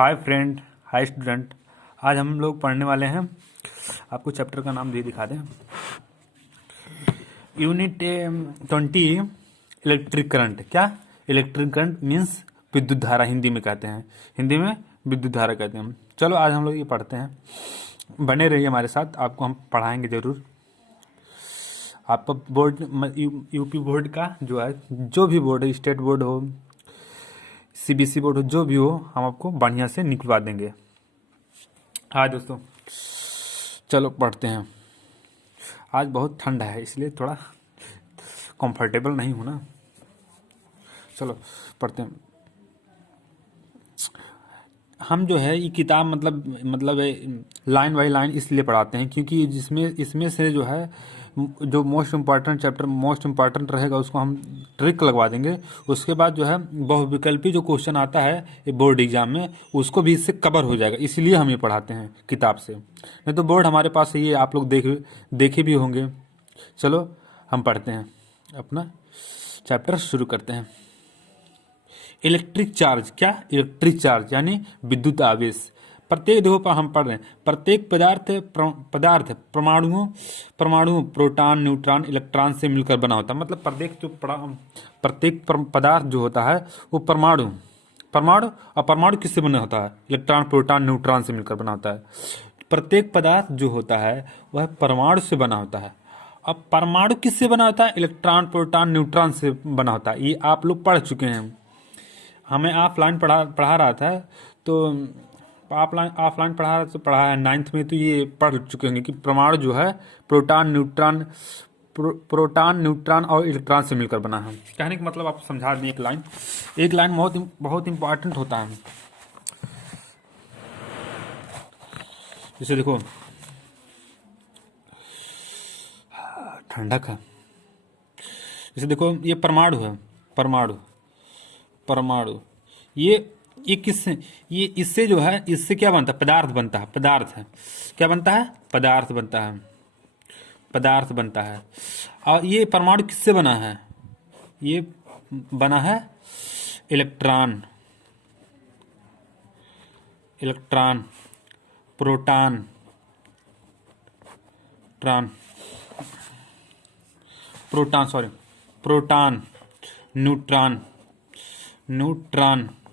Hi friend, hi student. आज हम लोग पढ़ने वाले हैं, आपको चैप्टर का नाम दे दिखा दें। Unit 20 electric current. क्या इलेक्ट्रिक करंट मीन्स विद्युत धारा, हिंदी में कहते हैं। हिंदी में विद्युत धारा कहते हैं। चलो आज हम लोग ये पढ़ते हैं, बने रहिए हमारे साथ, आपको हम पढ़ाएंगे जरूर। आपका बोर्ड यूपी बोर्ड का जो है, जो भी बोर्ड है, स्टेट बोर्ड हो, सीबीएसई बोर्ड हो, जो भी हो, हम आपको बढ़िया से निकलवा देंगे। हाँ दोस्तों, चलो पढ़ते हैं। आज बहुत ठंड है, इसलिए थोड़ा कंफर्टेबल नहीं हूँ ना। चलो पढ़ते हैं। हम जो है ये किताब मतलब लाइन बाय लाइन इसलिए पढ़ाते हैं क्योंकि इसमें से जो है, जो मोस्ट इम्पॉर्टेंट रहेगा उसको हम ट्रिक लगवा देंगे। उसके बाद जो है बहुविकल्पी जो क्वेश्चन आता है बोर्ड एग्जाम में, उसको भी इससे कवर हो जाएगा। इसलिए हम ये पढ़ाते हैं किताब से, नहीं तो बोर्ड हमारे पास है, ये आप लोग देखे भी होंगे। चलो हम पढ़ते हैं, अपना चैप्टर शुरू करते हैं। Electric charge. क्या इलेक्ट्रिक चार्ज यानी विद्युत आवेश। प्रत्येक, देखो हम पढ़ रहे हैं, प्रत्येक पदार्थ परमाणु प्रोटॉन न्यूट्रॉन इलेक्ट्रॉन से मिलकर बना होता है। मतलब प्रत्येक पदार्थ जो होता है वो परमाणु और परमाणु किससे बना होता है? इलेक्ट्रॉन प्रोटॉन न्यूट्रॉन से मिलकर बना होता है। प्रत्येक पदार्थ जो होता है वह परमाणु से बना होता है। अब परमाणु किससे बना होता है? इलेक्ट्रॉन प्रोटॉन न्यूट्रॉन से बना होता है। ये आप लोग पढ़ चुके हैं, हमें ऑफलाइन पढ़ा रहा था, तो ऑफलाइन पढ़ा है 9th में, तो ये पढ़ चुके होंगे कि परमाणु जो है प्रोटॉन न्यूट्रॉन और इलेक्ट्रॉन से मिलकर बना है। कहने का मतलब आपको समझा दें, एक लाइन बहुत इंपॉर्टेंट होता है। जैसे देखो, ठंडक है। जैसे देखो, ये परमाणु है, परमाणु ये किससे, ये इससे जो है, इससे क्या बनता है? पदार्थ बनता है। पदार्थ है, क्या बनता है? पदार्थ बनता है। और ये परमाणु किससे बना है? ये बना है इलेक्ट्रॉन प्रोटॉन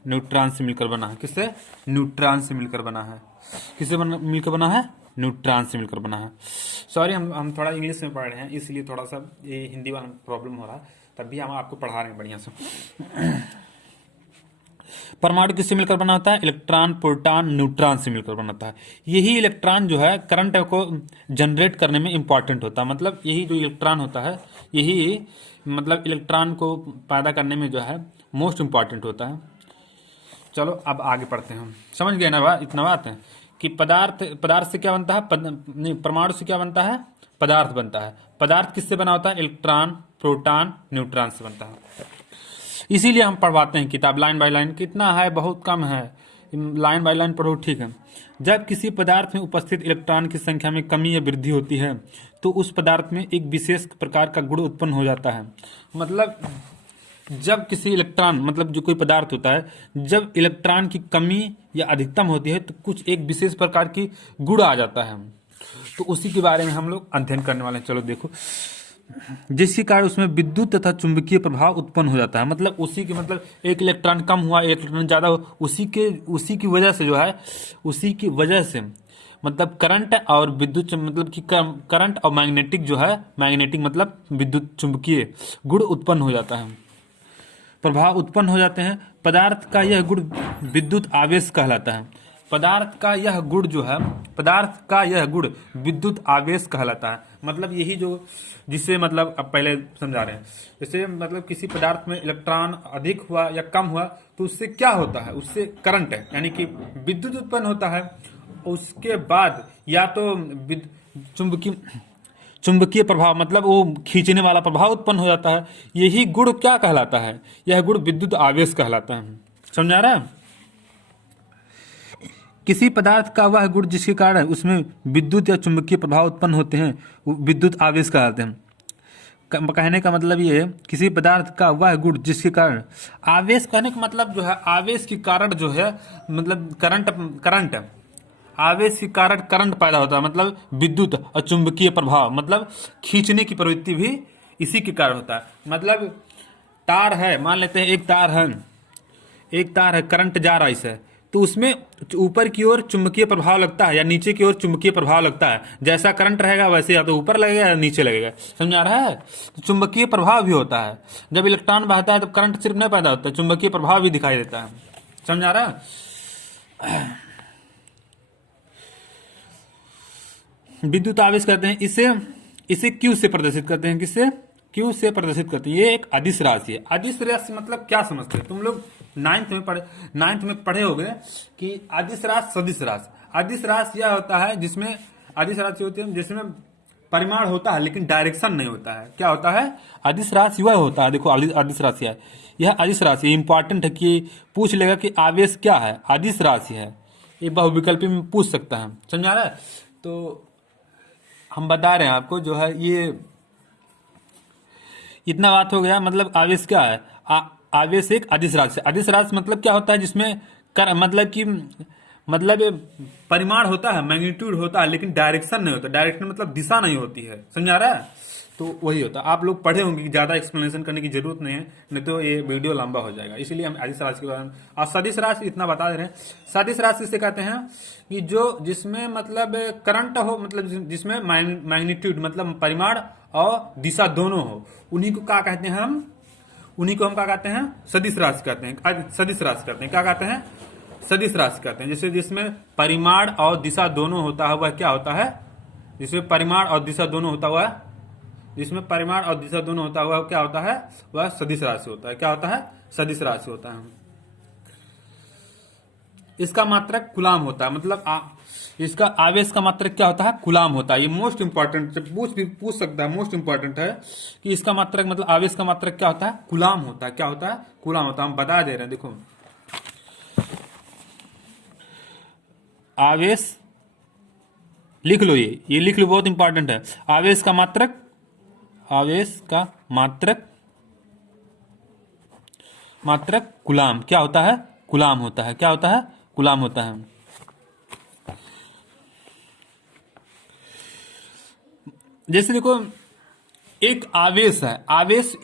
न्यूट्रॉन से मिलकर बना है। किससे? न्यूट्रॉन से मिलकर बना है। मिलकर बना है? न्यूट्रॉन से मिलकर बना है। सॉरी, हम थोड़ा इंग्लिश में पढ़ रहे हैं, इसलिए थोड़ा सा ये हिंदी वाला प्रॉब्लम हो रहा है, तब भी हम आपको पढ़ा रहे हैं बढ़िया से। परमाणु किससे मिलकर बना होता है? इलेक्ट्रॉन प्रोटॉन न्यूट्रॉन से मिलकर बना होता है। यही इलेक्ट्रॉन जो है करंट को जनरेट करने में इंपॉर्टेंट होता है। मतलब यही जो इलेक्ट्रॉन होता है, यही मतलब इलेक्ट्रॉन को पैदा करने में जो है मोस्ट इम्पॉर्टेंट होता है। चलो अब आगे पढ़ते हैं। समझ गए ना इतना बात है कि पदार्थ से क्या बनता है? परमाणु से क्या बनता है? पदार्थ बनता है। पदार्थ किससे बना होता है? इलेक्ट्रॉन प्रोटॉन न्यूट्रॉन से बनता है। इसीलिए हम पढ़वाते हैं किताब लाइन बाय लाइन। कितना है? बहुत कम है, लाइन बाय लाइन पढ़ो, ठीक है। जब किसी पदार्थ में उपस्थित इलेक्ट्रॉन की संख्या में कमी या वृद्धि होती है तो उस पदार्थ में एक विशेष प्रकार का गुण उत्पन्न हो जाता है। मतलब जब किसी इलेक्ट्रॉन, मतलब जो कोई पदार्थ होता है, जब इलेक्ट्रॉन की कमी या अधिकतम होती है तो कुछ एक विशेष प्रकार की गुण आ जाता है। तो उसी के बारे में हम लोग अध्ययन करने वाले हैं। चलो देखो, जिसके कारण उसमें विद्युत तथा चुंबकीय प्रभाव उत्पन्न हो जाता है। मतलब एक इलेक्ट्रॉन कम हुआ, एक इलेक्ट्रॉन ज्यादा हुआ, उसी की वजह से जो है, उसी की वजह से मतलब करंट और विद्युत, मतलब कि करंट और मैग्नेटिक मतलब विद्युत चुंबकीय गुण उत्पन्न हो जाता है, प्रभाव उत्पन्न हो जाते हैं। पदार्थ का यह गुण विद्युत आवेश कहलाता है। पदार्थ का यह गुण विद्युत आवेश कहलाता है। मतलब यही जो, जिसे मतलब अब पहले समझा रहे हैं, जैसे मतलब किसी पदार्थ में इलेक्ट्रॉन अधिक हुआ या कम हुआ तो उससे क्या होता है? उससे करंट है, यानी कि विद्युत उत्पन्न होता है। उसके बाद या तो चुंबकीय प्रभाव, मतलब वो खींचने वाला प्रभाव उत्पन्न हो जाता है। यही गुण क्या कहलाता है? यह गुण विद्युत आवेश कहलाता है। समझा रहा है? किसी पदार्थ का वह गुण जिसके कारण उसमें विद्युत या चुंबकीय प्रभाव उत्पन्न होते हैं वो विद्युत आवेश कहलाते हैं। कहने का मतलब ये है किसी पदार्थ का वह गुण जिसके कारण आवेश, कहने का मतलब जो है आवेश के कारण जो है मतलब करंट आवेश के कारण करंट पैदा होता है, मतलब विद्युत और चुंबकीय प्रभाव, मतलब खींचने की प्रवृत्ति भी इसी के कारण होता है। मतलब तार है, मान लेते हैं एक तार है, करंट जा रहा है इससे, तो उसमें ऊपर की ओर चुंबकीय प्रभाव लगता है या नीचे की ओर चुंबकीय प्रभाव लगता है। जैसा करंट रहेगा वैसे या तो ऊपर लगेगा या नीचे लगेगा, समझ आ रहा है। तो चुंबकीय प्रभाव भी होता है, जब इलेक्ट्रॉन बहता है तो करंट सिर्फ नहीं पैदा होता है, चुंबकीय प्रभाव भी दिखाई देता है, समझ आ रहा है। विद्युत आवेश कहते हैं इसे क्यू से प्रदर्शित करते हैं, किससे? क्यू से प्रदर्शित करते हैं। ये एक अदिश राशि है। अदिश राशि मतलब क्या समझते हैं तुम लोग? नाइन्थ में पढ़े होंगे कि अदिश राशि सदिश राशि। अदिश राशि यह होता है जिसमें अदिश राशि होती है जिसमें परिमाण होता है लेकिन डायरेक्शन नहीं होता है। क्या होता है? अदिश राशि वह होता है, देखो अदिश राशि है, यह अदिश राशि इंपॉर्टेंट है कि पूछ लेगा कि आवेश क्या है, अदिश राशि है, ये बहुविकल्पी में पूछ सकता है, समझा रहा है। तो हम बता रहे हैं आपको जो है ये इतना बात हो गया। मतलब आवेश क्या है? आवेश एक अदिश राशि। अदिश राशि मतलब क्या होता है? जिसमें मतलब परिमाण होता है, मैग्नीट्यूड होता है लेकिन डायरेक्शन नहीं होता। डायरेक्शन मतलब दिशा नहीं होती है, समझा रहा है। तो वही होता है। आप लोग पढ़े होंगे कि ज्यादा एक्सप्लेनेशन करने की जरूरत नहीं है, नहीं तो ये वीडियो लंबा हो जाएगा, इसीलिए हम अदिश राशि के बारे में और सदिश राशि इतना बता दे रहे हैं। सदिश राशि से कहते हैं कि जो जिसमें मतलब करंट हो, मतलब जिसमें मैग्नीट्यूड मतलब परिमाण और दिशा दोनों हो, उन्हीं को क्या कहते हैं हम? उन्हीं को हम क्या कहते हैं? सदिश राशि कहते हैं। सदिश राशि कहते हैं, क्या कहते हैं? सदिश राशि कहते हैं। जैसे जिसमें परिमाण और दिशा दोनों होता है वह क्या होता है? जिसमें परिमाण और दिशा दोनों होता हुआ, जिसमें परिमाण और दिशा दोनों होता हुआ क्या होता है? वह सदिश राशि होता है। क्या होता है? सदिश राशि होता है। इसका मात्रक कूलाम होता है, मतलब इसका आवेश का मात्रक क्या होता है? कूलाम होता है। ये मोस्ट इंपॉर्टेंट पूछ सकता है, मोस्ट इंपॉर्टेंट है कि इसका मात्रक मतलब आवेश का मात्रक क्या होता है? कूलाम होता है। क्या होता है? कूलाम होता है। हम बता दे रहे हैं, देखो आवेश लिख लो, ये लिख लो, बहुत इंपॉर्टेंट है। आवेश का मात्रक कूलाम क्या होता है? कूलाम होता है। क्या होता है? कूलाम होता है। जैसे देखो एक आवेश है,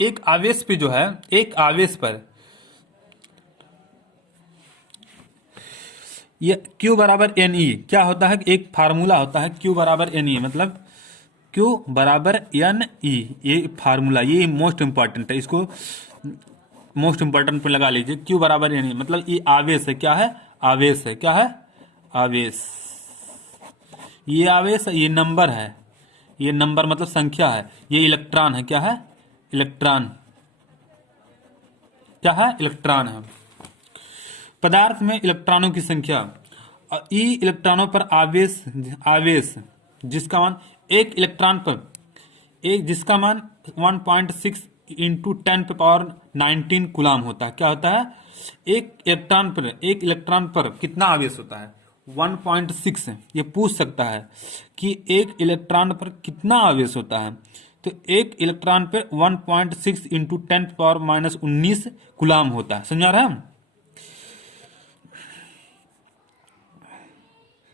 एक आवेश पे जो है, एक आवेश पर ये Q बराबर एन ई क्या होता है? एक फार्मूला होता है Q बराबर एन ई, मतलब Q बराबर एन ई, ये फार्मूला, ये मोस्ट इंपॉर्टेंट है, इसको मोस्ट इंपॉर्टेंट पे लगा लीजिए। Q बराबर एन ई मतलब ये आवेश है। क्या है? आवेश है। क्या है? आवेश। ये आवेश, ये नंबर है, ये नंबर मतलब संख्या है। ये इलेक्ट्रॉन है। क्या है? इलेक्ट्रॉन। क्या है? इलेक्ट्रॉन है। पदार्थ में इलेक्ट्रॉनों की संख्या, ई इलेक्ट्रॉनों पर आवेश जिसका मान एक इलेक्ट्रॉन पर जिसका मान 1.6 इंटू 10⁻19 कूलाम होता है। क्या होता है? एक इलेक्ट्रॉन पर कितना आवेश होता है? 1.6। ये पूछ सकता है कि एक इलेक्ट्रॉन पर कितना आवेश होता है, तो एक इलेक्ट्रॉन पे 1.6 इंटू 10⁻19 कूलाम होता है, समझा रहा है।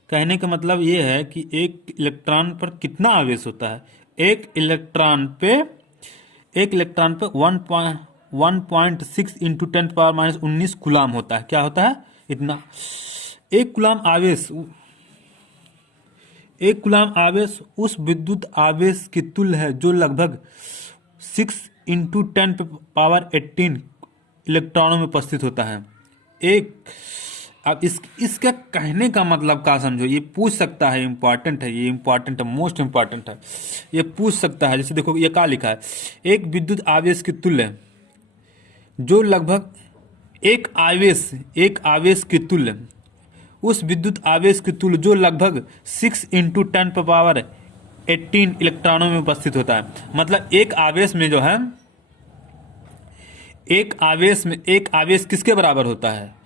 कहने का मतलब ये है कि एक इलेक्ट्रॉन पर कितना आवेश होता है। एक इलेक्ट्रॉन पे 1.6 इंटू 10⁻19 कूलाम होता है। क्या होता है? इतना। एक कूलाम आवेश उस विद्युत आवेश के तुल्य है जो लगभग 6 इंटू 10⁻18 इलेक्ट्रॉनों में उपस्थित होता है। अब इसका कहने का मतलब क्या समझो, ये पूछ सकता है, इंपॉर्टेंट है, ये इंपॉर्टेंट है, मोस्ट इंपॉर्टेंट है, ये पूछ सकता है। जैसे देखो ये क्या लिखा है? एक विद्युत आवेश के तुल्य जो लगभग एक आवेश के तुल्य, उस विद्युत आवेश के तुल्य जो लगभग 6 इंटू 10⁻18 इलेक्ट्रॉनों में उपस्थित होता है। मतलब एक आवेश में जो है, एक आवेश किसके बराबर होता है?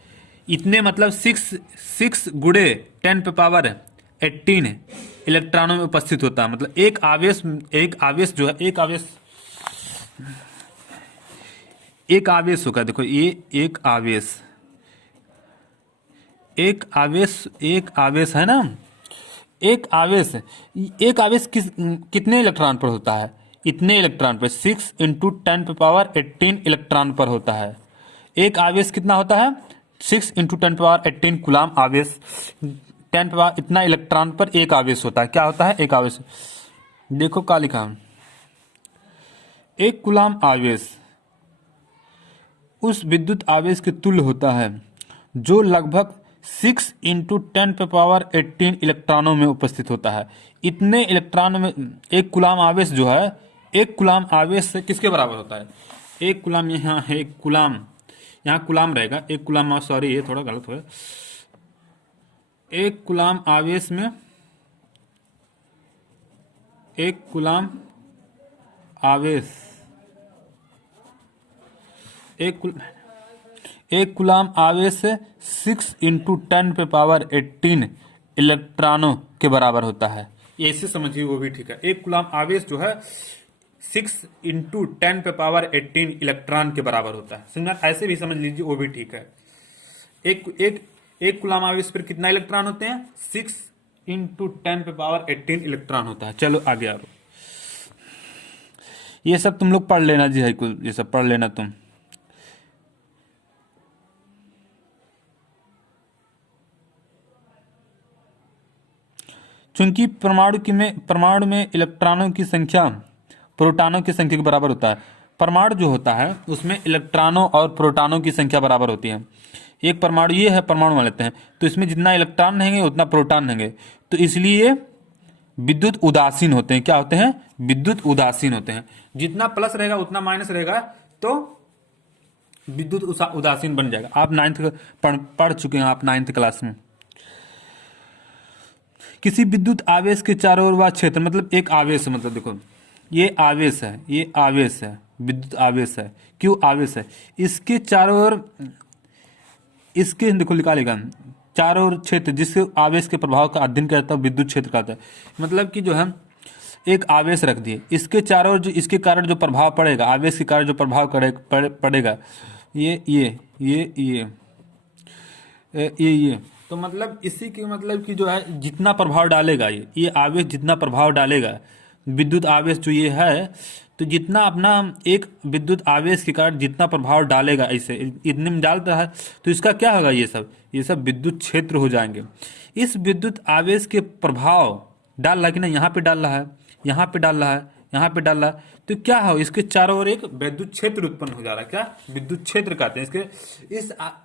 इतने, मतलब 6 गुणे 10⁻18 इलेक्ट्रॉनों में उपस्थित होता है। मतलब एक आवेश जो है, एक आवेश होगा, देखो ये एक आवेश, एक आवेश है ना, एक आवेश कितने इलेक्ट्रॉन पर होता है? इतने इलेक्ट्रॉन पर, 6 × 10⁻18 इलेक्ट्रॉन पर होता है। एक आवेश कितना होता है? 6 × 10⁻18 कूलाम आवेश, 10 इतना इलेक्ट्रॉन पर एक आवेश होता है। क्या होता है? एक आवेश। देखो क्या लिखा, एक कूलाम आवेश उस विद्युत आवेश के तुल्य होता है जो लगभग 6 × 10⁻18 इलेक्ट्रॉनों में उपस्थित होता है। इतने इलेक्ट्रॉनों में एक कूलाम आवेश जो है, एक कूलाम आवेश से किसके बराबर होता है? एक कूलाम, यहाँ है एक कूलाम, यहाँ कूलाम रहेगा, एक कूलाम, सॉरी ये थोड़ा गलत हो गया। एक कूलाम आवेश में, एक कूलाम आवेश, एक कूलाम आवेश से 6 × 10⁻18 इलेक्ट्रॉनों के बराबर होता है। ऐसे समझिए, वो भी ठीक है। एक कूलाम आवेश जो है 6 × 10⁻18 इलेक्ट्रॉन के बराबर होता है। समझा? ऐसे भी समझ लीजिए, वो भी ठीक है। एक कूलाम आवेश पर कितना इलेक्ट्रॉन होते हैं? 6 × 10⁻18 इलेक्ट्रॉन होता है। चलो आगे आ लो, ये सब तुम लोग पढ़ लेना जी, है कुल ये सब पढ़ लेना तुम। चूंकि परमाणु में इलेक्ट्रॉनों की संख्या प्रोटॉनों की संख्या के बराबर होता है। परमाणु जो होता है उसमें इलेक्ट्रॉनों और प्रोटॉनों की संख्या बराबर होती है। एक परमाणु, ये है परमाणु मान लेते हैं, तो इसमें जितना इलेक्ट्रॉन रहेंगे उतना प्रोटॉन रहेंगे, तो इसलिए विद्युत उदासीन होते हैं। क्या होते हैं? विद्युत उदासीन होते हैं। जितना प्लस रहेगा उतना माइनस रहेगा, तो विद्युत उदासीन बन जाएगा। आप 9th पढ़ चुके हैं, आप 9th क्लास में। किसी विद्युत आवेश के चारों ओर वह क्षेत्र, मतलब एक आवेश है, मतलब देखो ये आवेश है, ये आवेश है, विद्युत आवेश है। क्यों आवेश है? इसके चारों ओर, इसके देखो निकालेगा चारों ओर क्षेत्र जिसके आवेश के प्रभाव का अध्ययन करता है विद्युत क्षेत्र कहता है। मतलब कि जो है एक आवेश रख दिए, इसके चारों ओर जो इसके कारण जो प्रभाव पड़ेगा, आवेश के कारण जो प्रभाव पड़ेगा, ये तो मतलब इसी के मतलब कि जो है जितना प्रभाव डालेगा ये आवेश जितना प्रभाव डालेगा, विद्युत आवेश जो ये है, तो जितना अपना एक विद्युत आवेश के कारण जितना प्रभाव डालेगा, ऐसे इतने में डालता है, तो इसका क्या होगा? ये सब विद्युत क्षेत्र हो जाएंगे। इस विद्युत आवेश के प्रभाव डाल रहा है कि ना, यहाँ पे डाल रहा है, यहाँ पे डाल रहा है, यहाँ पे डाल रहा है, तो क्या हो? इसके चारों ओर एक विद्युत क्षेत्र उत्पन्न हो जा रहा है। क्या? विद्युत क्षेत्र कहते हैं इसके।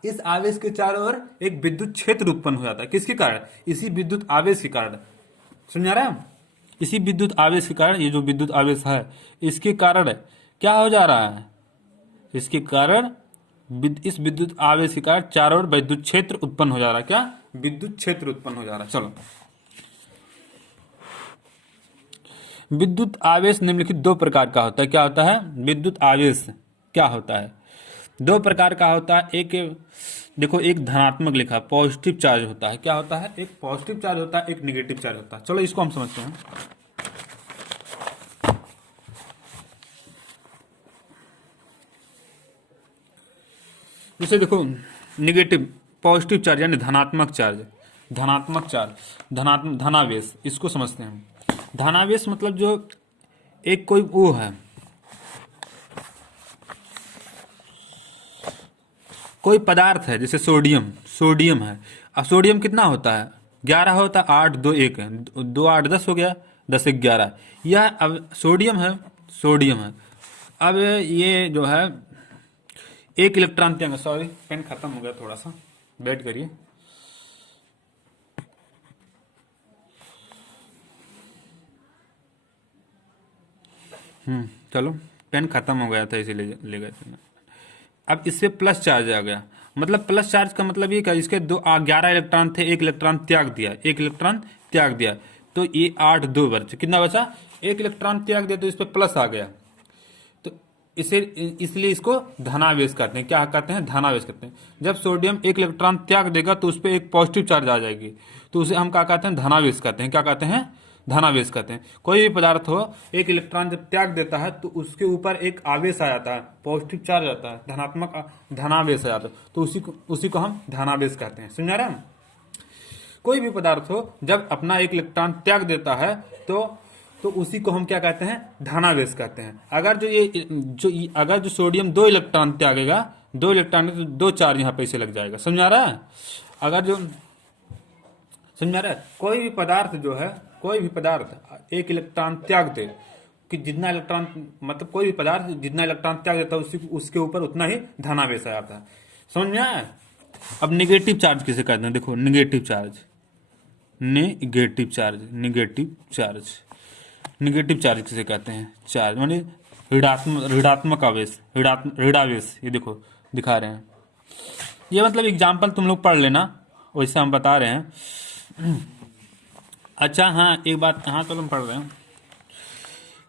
इस आवेश के चारों ओर एक विद्युत क्षेत्र उत्पन्न हो जाता है। किसके कारण? इसी विद्युत आवेश के कारण। समझ रहा है? इसी विद्युत आवेश के कारण, ये जो विद्युत आवेश है इसके कारण क्या हो जा रहा है? इसके कारण, इस विद्युत आवेश के कारण चारों ओर विद्युत क्षेत्र उत्पन्न हो जा रहा है। क्या? विद्युत क्षेत्र उत्पन्न हो जा रहा है। चलो, विद्युत आवेश निम्नलिखित दो प्रकार का होता है। क्या होता है? विद्युत आवेश क्या होता है? दो प्रकार का होता है। एक देखो, एक धनात्मक लिखा पॉजिटिव चार्ज होता है। क्या होता है? एक पॉजिटिव चार्ज होता है, एक निगेटिव चार्ज होता है। चलो इसको हम समझते हैं। जैसे देखो, निगेटिव, पॉजिटिव चार्ज यानी धनात्मक चार्ज, धनावेश, इसको समझते हैं हम। धनावेश मतलब जो एक कोई वो है, कोई पदार्थ है, जैसे सोडियम है। अब सोडियम कितना होता है? 11 होता है, 8 2 1 है, 2 8 10 हो गया, 10 1 11। यह अब सोडियम है। अब ये जो है एक इलेक्ट्रॉन त्याग, सॉरी पेन खत्म हो गया, थोड़ा सा वेट करिए। चलो, पेन खत्म हो गया था इसीलिए ले गए थे। अब इससे प्लस चार्ज आ गया, मतलब प्लस चार्ज का मतलब ये क्या? इसके 11 इलेक्ट्रॉन थे, एक इलेक्ट्रॉन त्याग दिया, तो ये 8 2 बचे। कितना बचा? एक इलेक्ट्रॉन त्याग दिया, तो इस पर प्लस आ गया, तो इसलिए इसको धनावेश कहते हैं। क्या कहते हैं? धनावेश कहते हैं। जब सोडियम एक इलेक्ट्रॉन त्याग देगा तो उस पर एक पॉजिटिव चार्ज आ जाएगी, तो उसे हम क्या कहते हैं? धनावेश कहते हैं। क्या कहते हैं? धनावेश कहते हैं। कोई भी पदार्थ हो, एक इलेक्ट्रॉन जब त्याग देता है तो उसके ऊपर एक आवेश आ जाता है, पॉजिटिव चार्ज आता है, धनावेश आ जाता है, तो उसी को हम धनावेश कहते हैं। समझ रहे हैं? कोई भी पदार्थ हो जब अपना एक इलेक्ट्रॉन त्याग देता है तो उसी को हम क्या कहते हैं? धनावेश कहते हैं। अगर जो सोडियम 2 इलेक्ट्रॉन त्यागेगा, 2 इलेक्ट्रॉन तो 2 चार्ज यहाँ पे इसे लग जाएगा। समझ आ रहा है? समझ आ रहा है? कोई भी पदार्थ एक इलेक्ट्रॉन त्याग दे, कि जितना इलेक्ट्रॉन, मतलब कोई भी पदार्थ जितना इलेक्ट्रॉन त्याग देता है उसके ऊपर उतना ही धनावेश आ जाता है। समझ में आया? अब निगेटिव चार्ज किसे कहते हैं? देखो, निगेटिव चार्ज किसे कहते हैं? चार्ज माने ऋणात्मक आवेश, ऋणावेश। ये देखो दिखा रहे हैं, ये मतलब एग्जाम्पल तुम लोग पढ़ लेना, वैसे हम बता रहे हैं। अच्छा हाँ, एक बात, हाँ तो हम पढ़ रहे हैं।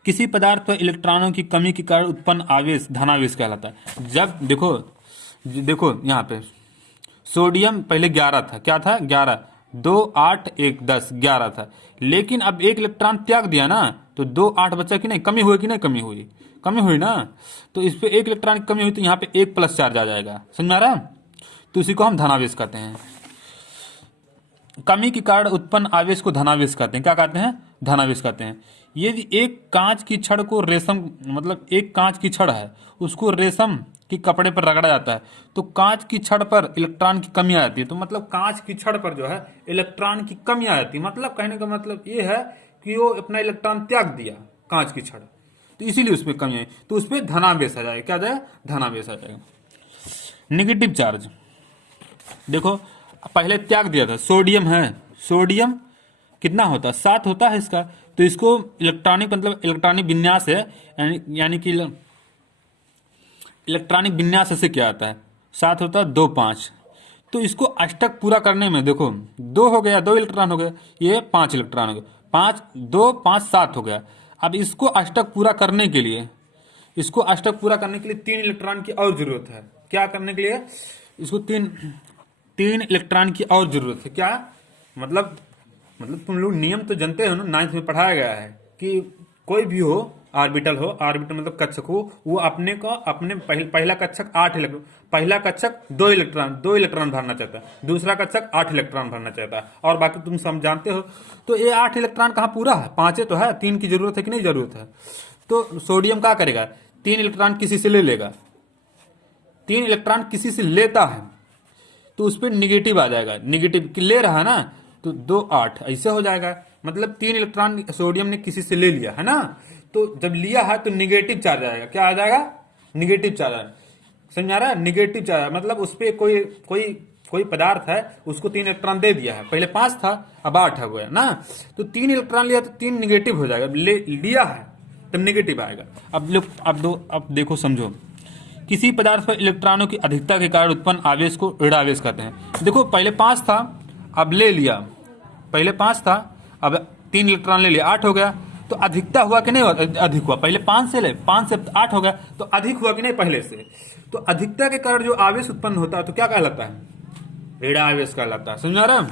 किसी पदार्थ पर इलेक्ट्रॉनों की कमी के कारण उत्पन्न आवेश धनावेश कहलाता है। जब देखो यहाँ पे सोडियम पहले 11 था, क्या था? 11, 2 8 1 10, 11 था। लेकिन अब एक इलेक्ट्रॉन त्याग दिया ना, तो 2 8 बचा कि नहीं? कमी हुई कि नहीं? कमी हुई ना। तो इस पे एक इलेक्ट्रॉन की कमी हुई तो यहाँ पे 1 प्लस चार्ज आ जाएगा। समझ में आ रहा है? तो इसी को हम धनावेश कहते हैं। कमी के कारण उत्पन्न आवेश को धनावेश कहते हैं। क्या कहते हैं? धनावेश कहते हैं। यदि एक कांच की छड़ को एक कांच की छड़ है, उसको रेशम के कपड़े पर रगड़ा जाता है, तो कांच की छड़ पर इलेक्ट्रॉन की कमी आ जाती है। तो मतलब कांच की छड़ पर जो है इलेक्ट्रॉन की कमी आ जाती है। मतलब कहने का मतलब ये है कि वो अपना इलेक्ट्रॉन त्याग दिया, कांच की छड़, तो इसीलिए उसमें कमी आई, तो उसमें धनावेश आ जाएगा। क्या आ जाएगा? धनावेश आ जाएगा। निगेटिव चार्ज, देखो पहले त्याग दिया था, सोडियम है, सोडियम कितना होता है? 7 होता है इसका, तो इसको इलेक्ट्रॉनिक विन्यास है, यानी कि इलेक्ट्रॉनिक विन्यास से क्या आता है? 7 होता है, 2 5, तो इसको अष्टक पूरा करने में देखो 2 हो गया, 2 इलेक्ट्रॉन हो गया, ये 5 इलेक्ट्रॉन हो गया, 5 2 5 7 हो गया। अब इसको अष्टक पूरा करने के लिए 3 इलेक्ट्रॉन की और जरूरत है। क्या करने के लिए? इसको 3 इलेक्ट्रॉन की और जरूरत है। क्या मतलब तुम लोग नियम तो जानते हो ना, 9th में पढ़ाया गया है कि कोई भी हो, ऑर्बिटल मतलब कक्षक हो, वो अपने पहला कक्षक 8 इलेक्ट्रॉन, पहला कक्षक 2 इलेक्ट्रॉन भरना चाहता है, दूसरा कक्षक 8 इलेक्ट्रॉन भरना चाहता है, और बाकी तुम सब जानते हो। तो ये 8 इलेक्ट्रॉन कहाँ पूरा है? 5 तो है, 3 की जरूरत है कि नहीं जरूरत है? तो सोडियम क्या करेगा? 3 इलेक्ट्रॉन किसी से ले लेगा, 3 इलेक्ट्रॉन किसी से लेता है, तो उस पर निगेटिव आ जाएगा। निगेटिव ले रहा है ना, तो 2 8 ऐसे हो जाएगा। मतलब 3 इलेक्ट्रॉन सोडियम ने किसी से ले लिया है ना, तो जब लिया है तो निगेटिव चार्ज आएगा। क्या आ जाएगा? निगेटिव चार्ज आएगा। समझ आ रहा है? निगेटिव चार्ज मतलब उस पर कोई पदार्थ है, उसको 3 इलेक्ट्रॉन दे दिया है, पहले 5 था अब 8 हो गया ना, तो 3 इलेक्ट्रॉन लिया तो 3 निगेटिव हो जाएगा। लिया है तब निगेटिव आएगा। अब देखो समझो, किसी पदार्थ पर इलेक्ट्रॉनों की अधिकता के कारण उत्पन्न आवेश को ऋणावेश कहते हैं। देखो पहले 5 था, अब ले लिया, पहले 5 था, अब 3 इलेक्ट्रॉन ले लिया, 8 हो गया, तो अधिकता हुआ कि नहीं हुआ? अधिक हुआ। पहले 5 से 8 हो गया, तो अधिक हुआ कि नहीं पहले से? तो अधिकता के कारण जो आवेश उत्पन्न होता है तो क्या कहलाता है? ऋणावेश कहलाता है। समझ रहा है?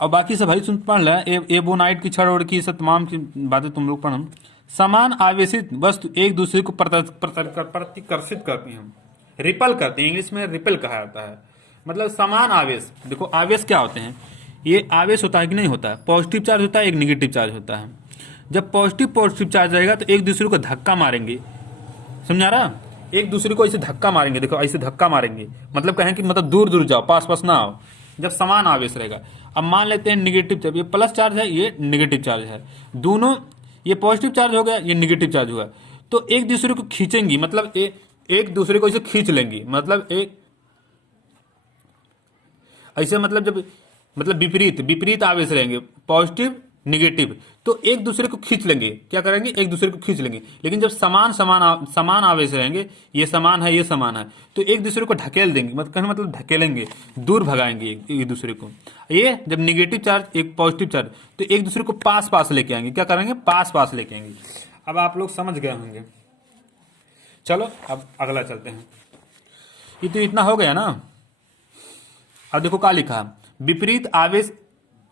और बाकी सब भाई सुन पढ़ ले, एबोनाइट की छड़ की सब तमाम की बातें तुम लोग पढ़ो। समान आवेशित वस्तु एक दूसरे को प्रतिकर्षित करती हैं, रिपल करते हैं, इंग्लिश में रिपल कहा जाता है। मतलब समान आवेश, देखो आवेश क्या होते हैं? ये आवेश होता है कि नहीं होता है? पॉजिटिव चार्ज होता है, एक निगेटिव चार्ज होता है। जब पॉजिटिव चार्ज रहेगा तो एक दूसरे को धक्का मारेंगे। समझा रहा? एक दूसरे को ऐसे धक्का मारेंगे, देखो ऐसे धक्का मारेंगे, मतलब कहें कि मतलब दूर दूर जाओ, पास पास ना आओ, जब समान आवेश रहेगा। अब मान लेते हैं निगेटिव चार्ज, ये प्लस चार्ज है, ये निगेटिव चार्ज है, दोनों, ये पॉजिटिव चार्ज हो गया, ये निगेटिव चार्ज हुआ, तो एक दूसरे को खींचेंगी, मतलब एक दूसरे को ऐसे खींच लेंगी, मतलब ऐसे, मतलब विपरीत आवेश रहेंगे, पॉजिटिव निगेटिव, तो एक दूसरे को खींच लेंगे। क्या करेंगे? एक दूसरे को खींच लेंगे। लेकिन जब समान आवेश रहेंगे, ये समान है, ये समान है, तो एक दूसरे को ढकेल देंगे, मतलब ढकेलेंगे, दूर भगाएंगे एक दूसरे को। ये जब निगेटिव चार्ज, एक पॉजिटिव चार्ज, तो एक दूसरे को पास पास लेके आएंगे। क्या करेंगे? पास लेके आएंगे। अब आप लोग समझ गए होंगे। चलो अब अगला चलते हैं। ये तो इतना हो गया ना। अब देखो क्या लिखा, विपरीत आवेश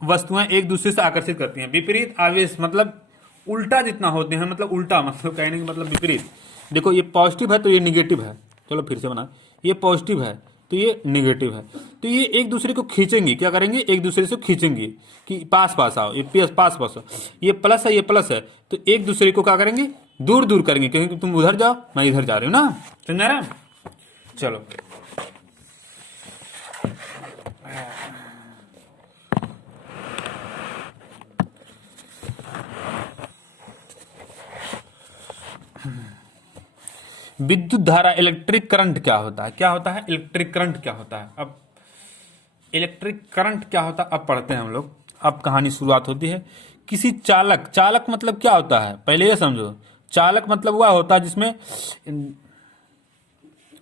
वस्तुएं एक दूसरे से आकर्षित करती हैं। विपरीत आवेश मतलब उल्टा जितना होते हैं, मतलब उल्टा मतलब कहने का मतलब विपरीत। देखो ये पॉजिटिव है तो ये निगेटिव है, चलो फिर से बना, ये पॉजिटिव है तो ये निगेटिव है, तो ये एक दूसरे को खींचेंगे, क्या करेंगे, एक दूसरे से खींचेंगे कि पास पास आओ, ये पास पास आओ। ये प्लस है, ये प्लस है, तो एक दूसरे को क्या करेंगे, दूर दूर करेंगे, क्योंकि तुम उधर जाओ मैं इधर जा रही हूँ ना, समझा रहा है? चलो विद्युत धारा इलेक्ट्रिक करंट क्या होता है, क्या होता है इलेक्ट्रिक करंट क्या होता है। अब इलेक्ट्रिक करंट क्या होता है अब पढ़ते हैं हम लोग। अब कहानी शुरुआत होती है। किसी चालक, चालक मतलब क्या होता है पहले ये समझो। चालक मतलब वह होता है जिसमें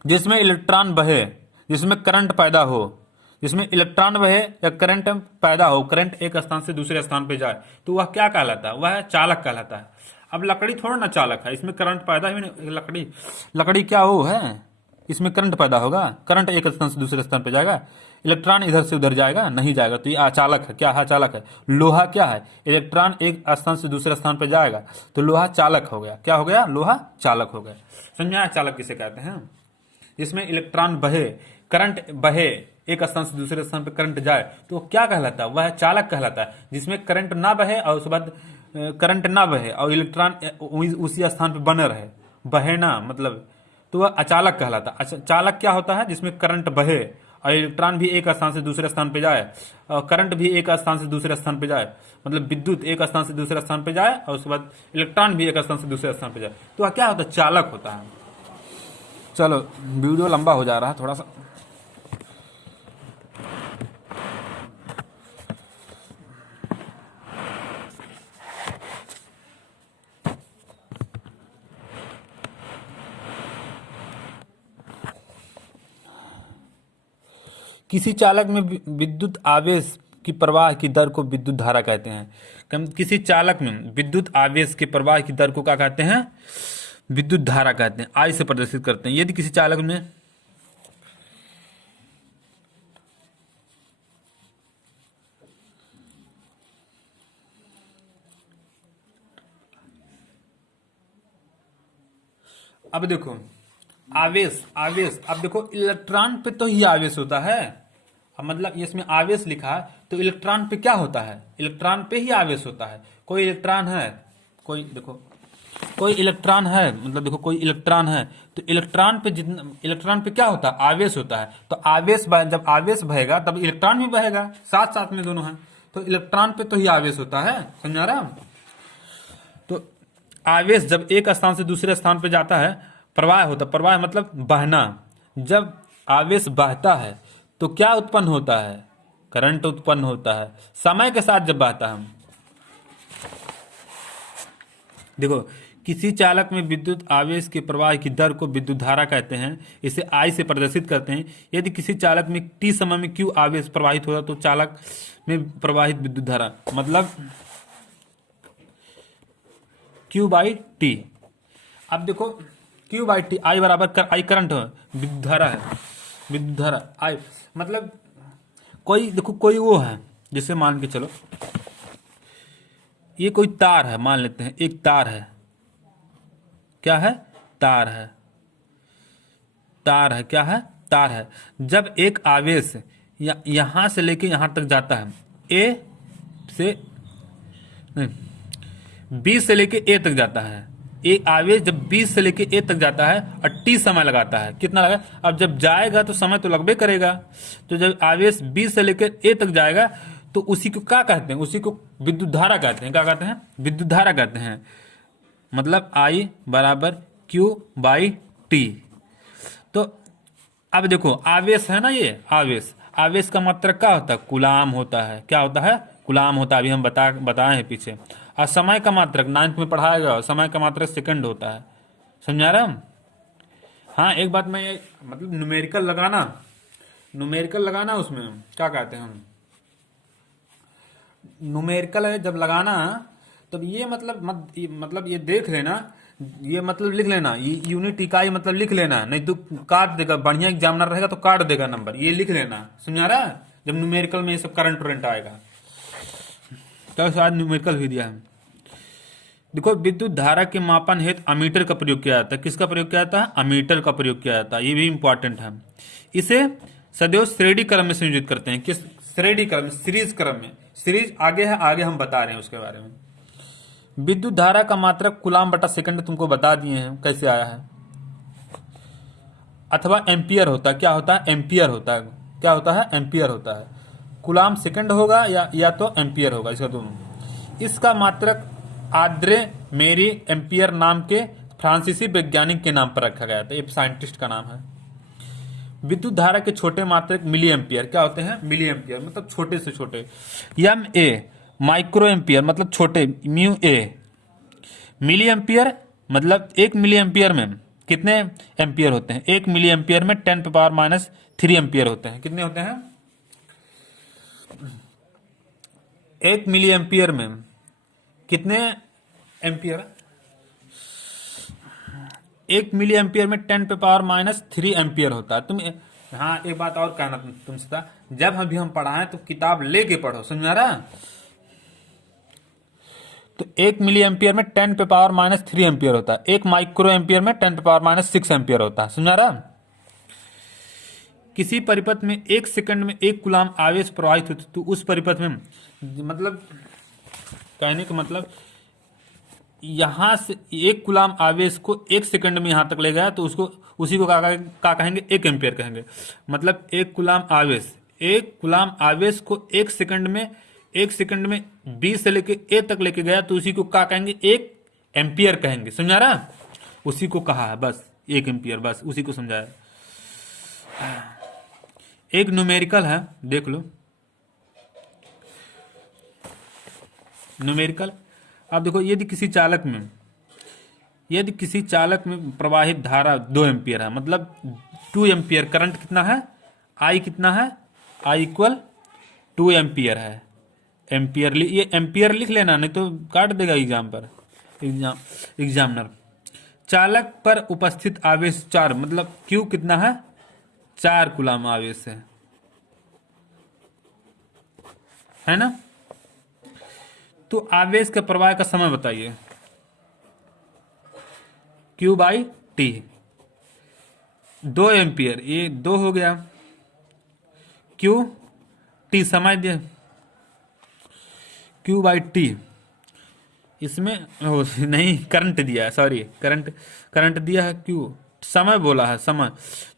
जिसमें इलेक्ट्रॉन बहे, जिसमें करंट पैदा हो, जिसमें इलेक्ट्रॉन बहे या करंट पैदा हो, करंट एक स्थान से दूसरे स्थान पे जाए, तो वह क्या कहलाता है, वह चालक कहलाता है। अब लकड़ी थोड़ा ना चालक है, इसमें करंट पैदा ही नहीं, लकड़ी लकड़ी क्या हो है, इसमें करंट पैदा होगा, करंट एक स्थान से दूसरे स्थान पे जाएगा, इलेक्ट्रॉन इधर से उधर जाएगा, नहीं जाएगा, तो ये अचालक है। क्या है, चालक है। लोहा क्या है, इलेक्ट्रॉन एक स्थान से दूसरे स्थान पे जाएगा, तो लोहा चालक हो गया। क्या हो गया, लोहा चालक हो गया। समझा, चालक किसे कहते हैं, जिसमें इलेक्ट्रॉन बहे, करंट बहे, एक स्थान से दूसरे स्थान पे करंट जाए, तो क्या कहलाता है, वह चालक कहलाता है। जिसमें करंट ना बहे और उसके बाद करंट ना बहे और इलेक्ट्रॉन उसी स्थान पे बने रहे, बहे ना मतलब, तो वह अचालक कहलाता है। अच्छा, चालक क्या होता है, जिसमें करंट बहे और इलेक्ट्रॉन भी एक स्थान से दूसरे स्थान पे जाए और करंट भी एक स्थान से दूसरे स्थान पे जाए, मतलब विद्युत एक स्थान से दूसरे स्थान पे जाए और उसके बाद इलेक्ट्रॉन भी एक स्थान से दूसरे स्थान पे जाए, तो वह क्या होता है, चालक होता है। चलो वीडियो लंबा हो जा रहा है थोड़ा सा। किसी चालक में विद्युत आवेश की प्रवाह की दर को विद्युत धारा कहते हैं। किसी चालक में विद्युत आवेश के प्रवाह की दर को क्या कहते हैं, विद्युत धारा कहते हैं। आई से प्रदर्शित करते हैं। यदि किसी चालक में अब देखो आवेश, आवेश, अब देखो इलेक्ट्रॉन पे तो ही आवेश होता है। अब मतलब इसमें आवेश लिखा है तो इलेक्ट्रॉन पे क्या होता है, इलेक्ट्रॉन पे ही आवेश होता है। कोई इलेक्ट्रॉन है, कोई देखो कोई इलेक्ट्रॉन है, मतलब देखो कोई इलेक्ट्रॉन है तो इलेक्ट्रॉन पे जितना, इलेक्ट्रॉन पे क्या होता है, आवेश होता है। तो आवेश जब आवेश बहेगा तब इलेक्ट्रॉन भी बहेगा, साथ साथ में दोनों है, तो इलेक्ट्रॉन पे तो ही आवेश होता है। समझा रहा। तो आवेश जब एक स्थान से दूसरे स्थान पे जाता है, प्रवाह होता है। प्रवाह मतलब बहना। जब आवेश बहता है तो क्या उत्पन्न होता है, करंट उत्पन्न होता है। समय के साथ जब बहता है, देखो किसी चालक में विद्युत आवेश के प्रवाह की दर को विद्युत धारा कहते हैं। इसे आई से प्रदर्शित करते हैं। यदि किसी चालक में टी समय में क्यू आवेश प्रवाहित होता तो चालक में प्रवाहित विद्युत धारा मतलब क्यू बाई टी। अब देखो क्यू बाई टी, आई बराबर आई करंट है, विद्युत धारा है, विद्युत धारा आई मतलब कोई देखो कोई वो है, जैसे मान के चलो ये कोई तार है, मान लेते हैं एक तार है, क्या है, तार है, तार है, क्या है, तार है। जब एक आवेश यहां से लेके यहां तक जाता है, ए से नहीं बी से लेके ए तक जाता है, ए आवेश जब बी से लेके ए तक जाता है और टी समय लगाता है, कितना लगा, अब जब जाएगा तो समय तो लगभग करेगा। तो जब आवेश बी से लेकर ए तक जाएगा तो उसी को क्या कहते हैं, उसी को विद्युत धारा कहते हैं। क्या कहते हैं, विद्युत धारा कहते हैं। मतलब आई बराबर क्यू बाई टी। तो अब देखो आवेश है ना, ये आवेश, आवेश का मात्रक क्या होता है, कूलाम होता है। क्या होता है, कूलाम होता है। अभी हम बताए हैं पीछे। और समय का मात्रक 9th में पढ़ाया गया, समय का मात्रक सेकंड होता है। समझा रहे हम। हाँ एक बात मैं ये मतलब न्यूमेरिकल लगाना, न्यूमेरिकल लगाना उसमें क्या कहते हैं हम, न्यूमेरिकल है जब लगाना तब ये मतलब ये देख लेना, ये मतलब लिख लेना, ये यूनिट इकाई मतलब लिख लेना, नहीं तो काट देगा, बढ़िया एग्जामिनर रहेगा तो काट देगा नंबर, ये लिख लेना। समझा रहा है, जब न्यूमेरिकल में ये सब करंट आएगा। तो शायद न्यूमेरिकल भी दिया है। देखो विद्युत धारा के मापन हेतु अमीटर का प्रयोग किया जाता है। किसका प्रयोग किया जाता है? अमीटर का प्रयोग किया जाता है। ये भी इंपॉर्टेंट है। इसे सदैव श्रेणी क्रम में संयोजित करते हैं। किस श्रेणी क्रम? सीरीज क्रम में। सीरीज आगे है, आगे हम बता रहे हैं उसके बारे में। विद्युत धारा का मात्रक कूलाम बटा सेकंड तुमको बता दिए हैं कैसे आया है, अथवा एम्पियर होता है। क्या होता है? एम्पियर होता है। क्या होता है? एम्पियर होता है। कूलाम सेकंड होगा या तो एम्पियर होगा, इसका दोनों। इसका मात्रक आद्रे मेरी एम्पियर नाम के फ्रांसीसी वैज्ञानिक के नाम पर रखा गया था। एक साइंटिस्ट का नाम है। विद्युत धारा के छोटे मात्रक मिली एम्पियर। क्या होते हैं? मिली एम्पियर मतलब छोटे से छोटे। एम ए माइक्रो एम्पियर मतलब छोटे, म्यू ए। मिली एम्पियर मतलब 1 मिली एम्पियर में कितने एम्पियर होते हैं? 1 मिली एम्पियर में 10⁻³ एम्पियर होते हैं। कितने होते हैं? 1 मिली एम्पियर में कितने एम्पियर? 1 मिली एम्पियर में 10⁻³ एम्पियर होता है। तुम हाँ, एक बात और कहना तुमसे था, जब अभी हम पढ़ाएं तो किताब लेके पढ़ो, समझा रहा? तो 1 मिली एम्पियर में 10⁻³ एम्पियर होता है। 1 माइक्रो एम्पियर में 10⁻6 एम्पियर होता है, समझा रहा? किसी परिपथ में 1 सेकंड में 1 कूलाम आवेश प्रवाहित होती तो उस परिपथ में, मतलब कहने का मतलब यहां से 1 कूलाम आवेश को 1 सेकंड में यहां तक ले गया तो उसको उसी को क्या कहेंगे? 1 एम्पियर कहेंगे। मतलब 1 कूलाम आवेश को 1 सेकंड में बी से लेके ए तक लेके गया तो उसी को क्या कहेंगे? 1 एम्पियर कहेंगे, समझा रहा? उसी को कहा है बस, 1 एम्पियर, बस उसी को समझाया। एक न्यूमेरिकल है, देख लो न्यूमेरिकल। अब देखो यदि किसी चालक में प्रवाहित धारा 2 एम्पियर है, मतलब 2 एम्पियर करंट कितना है? आई कितना है? आई इक्वल 2 एम्पियर है। ये एम्पियर लिख लेना, नहीं तो काट देगा एग्जामिनर। चालक पर उपस्थित आवेश 4, मतलब क्यू कितना है? 4 कूलाम आवेश है ना? तो आवेश के प्रवाह का समय बताइए। Q/T 2 एम्पियर, ये 2 हो गया। Q/T समय दिया, Q/T इसमें नहीं करंट दिया है, सॉरी करंट दिया है। Q समय बोला है, समय।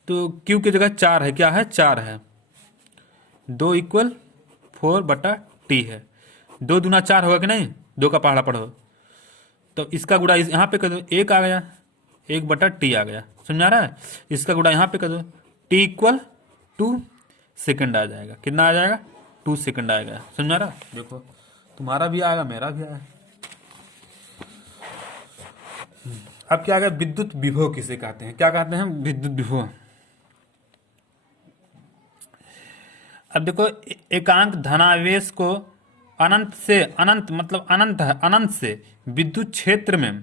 तो Q की जगह 4 है। क्या है? 4 है। 2 = 4/T है। 2 दूना 4 होगा कि नहीं? 2 का पहाड़ा पढ़ो तो इसका गुणा यहाँ पे कर दो, 1 आ गया, 1/T आ गया, समझा रहा है? इसका गुणा यहाँ पे कर दो, T = 2 सेकंड आ जाएगा। कितना आ जाएगा? 2 सेकंड आएगा, समझा रहा? देखो तुम्हारा भी आएगा, मेरा भी आएगा। अब क्या आ गया? विद्युत विभव किसे कहते हैं? क्या कहते हैं? विद्युत विभव। अब देखो एकांक धनावेश को अनंत से अनंत से विद्युत क्षेत्र में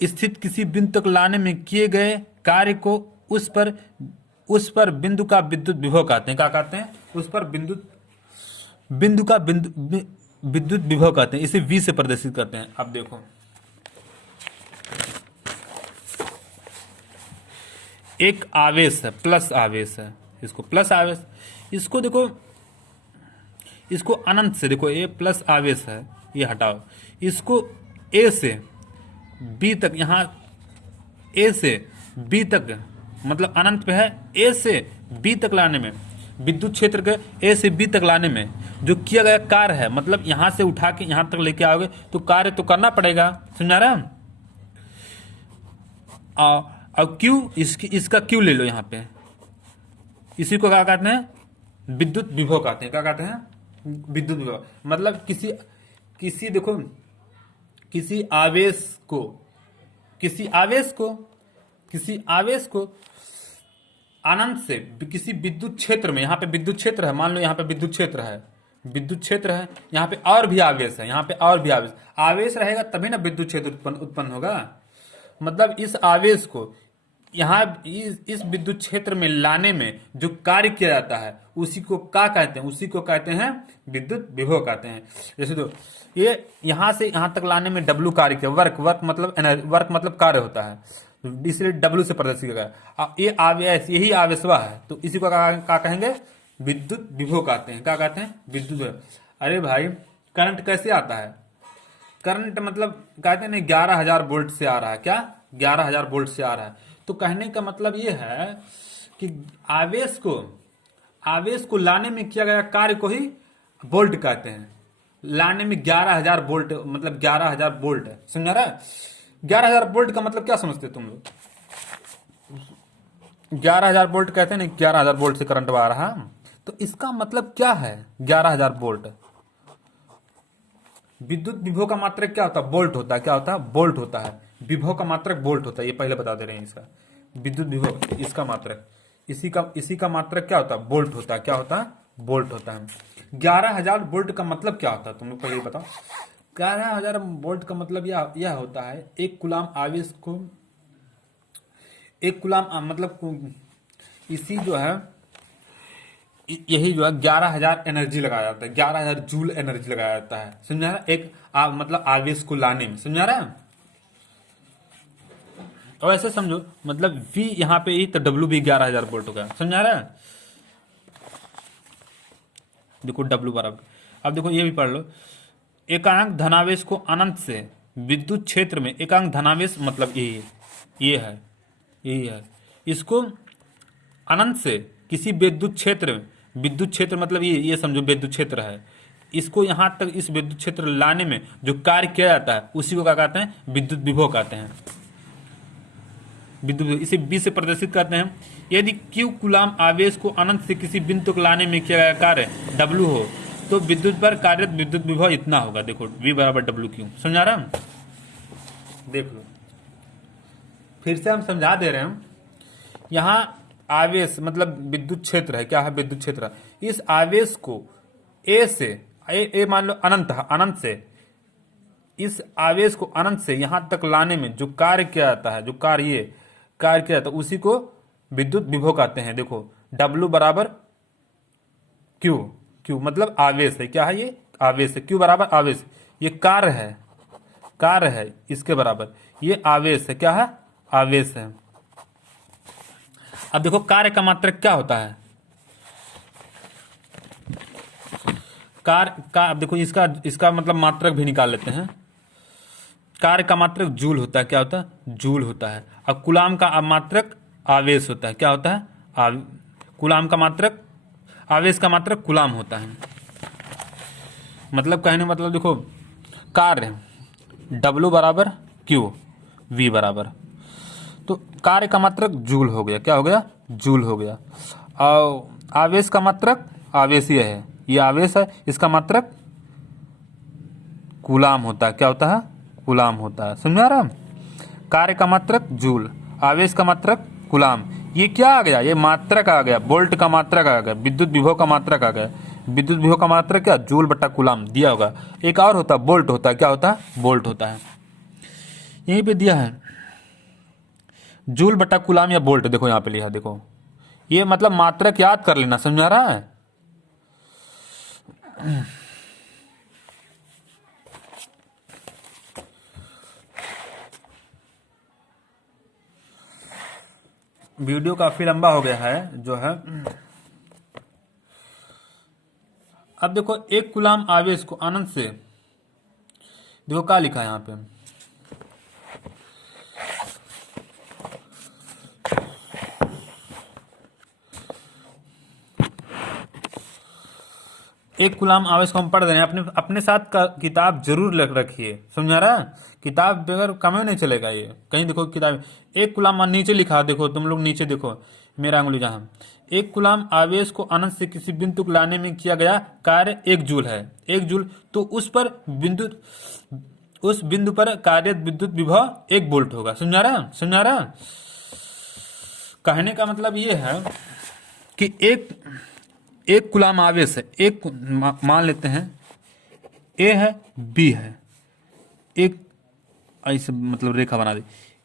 स्थित किसी बिंदु तक लाने में किए गए कार्य को उस पर बिंदु का विद्युत विभव कहते हैं। क्या कहते हैं? उस पर बिंदु का विद्युत विभव कहते हैं। इसे V से प्रदर्शित करते हैं। अब देखो एक आवेश है, प्लस आवेश है, इसको प्लस आवेश, इसको देखो, इसको अनंत से देखो, ये प्लस आवेश है, ये हटाओ, इसको A से B तक, यहाँ A से B तक मतलब अनंत पे है, A से B तक लाने में, विद्युत क्षेत्र के A से B तक लाने में जो किया गया कार्य है, मतलब यहाँ से उठा के यहाँ तक लेके आओगे तो कार्य तो करना पड़ेगा, समझा रहा? अब Q, इसका Q ले लो यहाँ पे, इसी को क्या कहते हैं? विद्युत विभव कहते हैं। क्या कहते हैं? विद्युत विभव। मतलब किसी देखो, किसी आवेश को अनंत से किसी विद्युत क्षेत्र में, यहाँ पे विद्युत क्षेत्र है, मान लो यहाँ पे विद्युत क्षेत्र है, यहाँ पे और भी आवेश है, यहाँ पे और भी आवेश रहेगा तभी ना विद्युत क्षेत्र उत्पन्न होगा। मतलब इस आवेश को यहाँ इस विद्युत क्षेत्र में लाने में जो कार्य किया जाता है उसी को क्या कहते हैं, उसी को कहते हैं विद्युत विभव कहते हैं। जैसे तो ये यहाँ से यहाँ तक लाने में W कार्य किया, वर्क मतलब एनर्जी, वर्क मतलब कार्य होता है, इसलिए W से प्रदर्शित किया गया। अब ये आवेश, यही आवेशवा है, तो इसी को क्या कहेंगे, विद्युत विभव कहते हैं। क्या कहते हैं, विद्युत विभव। अरे भाई करंट कैसे आता है, करंट मतलब कहते हैं 11,000 वोल्ट से आ रहा है, क्या 11,000 वोल्ट से आ रहा है। तो कहने का मतलब ये है कि आवेश को लाने में किया गया कार्य को ही वोल्ट कहते हैं। लाने में 11,000 वोल्ट मतलब 11,000 वोल्ट है, समझा रहा है। 11,000 वोल्ट का मतलब क्या समझते तुम लोग, 11,000 वोल्ट कहते हैं ना, 11,000 वोल्ट से करंट आ रहा है, तो इसका मतलब क्या है 11,000 वोल्ट। विद्युत विभव का मात्रक क्या होता है, वोल्ट होता है। क्या होता है, वोल्ट होता है। विभव का मात्रक वोल्ट होता है, ये पहले बता दे रहे हैं। इसका विद्युत विभव, इसका मात्रक, इसी का मात्रक क्या होता है, वोल्ट होता है। क्या होता है, वोल्ट होता है। 11,000 वोल्ट का मतलब क्या होता है, तुम लोग पहले बताओ। 11,000 वोल्ट का मतलब यह होता है, एक कुलाम आवेश को, एक कुलाम मतलब इसी जो है, यही जो है 11,000 एनर्जी लगाया जाता है, 11,000 जूल एनर्जी लगाया जाता है, समझा रहा है, एक मतलब आवेश को लाने में, समझा रहा है। और ऐसे समझो, मतलब V यहाँ पे तो W भी 11,000 वोल्ट होगा, समझा रहा है। देखो W बराबर, अब देखो ये भी पढ़ लो, एकांक धनावेश को अनंत से विद्युत क्षेत्र में, एकांक धनावेश मतलब यही है, इसको अनंत से किसी विद्युत क्षेत्र में, विद्युत क्षेत्र मतलब ये समझो विद्युत क्षेत्र है, इसको यहां तक इस विद्युत क्षेत्र लाने में जो कार्य किया जाता है उसी को क्या कहते हैं, विद्युत विभव कहते हैं। विद्युत, इसे B से प्रदर्शित करते हैं। यदि Q कुलाम आवेश को अनंत से किसी बिंदु तक लाने में किया गया कार्य W हो, तो विद्युत पर कार्यरत विद्युत विभव इतना होगा। देखो V बराबर WQ, समझा रहा है। देख लो फिर से हम समझा दे रहे हैं। यहां आवेश मतलब विद्युत क्षेत्र है, क्या है, विद्युत क्षेत्र। इस आवेश को A से, ए मान लो अनंत है, अनंत से, इस आवेश को अनंत से यहां तक लाने में जो कार्य किया जाता है, जो कार्य किया जाता है उसी को विद्युत विभव कहते हैं। देखो W बराबर Q मतलब आवेश है, क्या है, ये आवेश है। Q बराबर आवेश, ये कार्य है इसके बराबर, ये आवेश है, क्या है, आवेश है। अब देखो कार्य का मात्रक क्या होता है, कार्य का, अब देखो इसका मतलब मात्रक भी निकाल लेते हैं। कार्य का मात्रक जूल होता है, क्या होता है, जूल होता है। और कुलाम का मात्रक आवेश होता है, क्या होता है, कुलाम का मात्रक, आवेश का मात्रक कुलाम होता है। मतलब कहने मतलब देखो, कार्य W बराबर Q, V बराबर, तो कार्य का मात्रक जूल हो गया, क्या हो गया, जूल हो गया। और आवेश का मात्रक आवेशीय है, ये आवेश है, इसका मात्रक कुलाम होता है, क्या होता है, कुलाम होता है, समझा रहा। कार्य का मात्रक जूल, आवेश का मात्रक कुलाम। ये क्या आ गया, ये मात्रक आ गया, वोल्ट का मात्रक आ गया, विद्युत विभव का मात्रक आ गया। विद्युत विभव का मात्रक क्या, जूल बट्टा कुलाम दिया होगा। एक और होता है वोल्ट होता है, क्या होता है, वोल्ट होता है, यहीं पे दिया है जूल बट्टा कुलाम या वोल्ट। देखो यहाँ पे लिखा, देखो ये मतलब मात्रक याद कर लेना, समझा रहा है। वीडियो काफी लंबा हो गया है जो है। अब देखो एक कुलाम आवेश को अनंत से, देखो क्या लिखा है यहाँ पे, एक कुलाम आवेश को हम पढ़ रहे हैं। अपने साथ का किताब जरूर रखिए, समझा रहा है। किताब बगैर काम नहीं चलेगा। ये कहीं देखो किताब, एक कुलाम नीचे लिखा, देखो तुम लोग नीचे देखो, मेरा अंगुली जहां, एक कुलाम आवेश को अनंत से किसी बिंदु तक लाने में किया गया कार्य 1 जूल है, 1 जूल, तो उस बिंदु पर कार्यरत विद्युत विभव 1 वोल्ट होगा, समझा रहा। कहने का मतलब ये है कि एक कुलाम आवेश है, एक मान लेते हैं A है B है, एक ऐसे मतलब रेखा बना दे,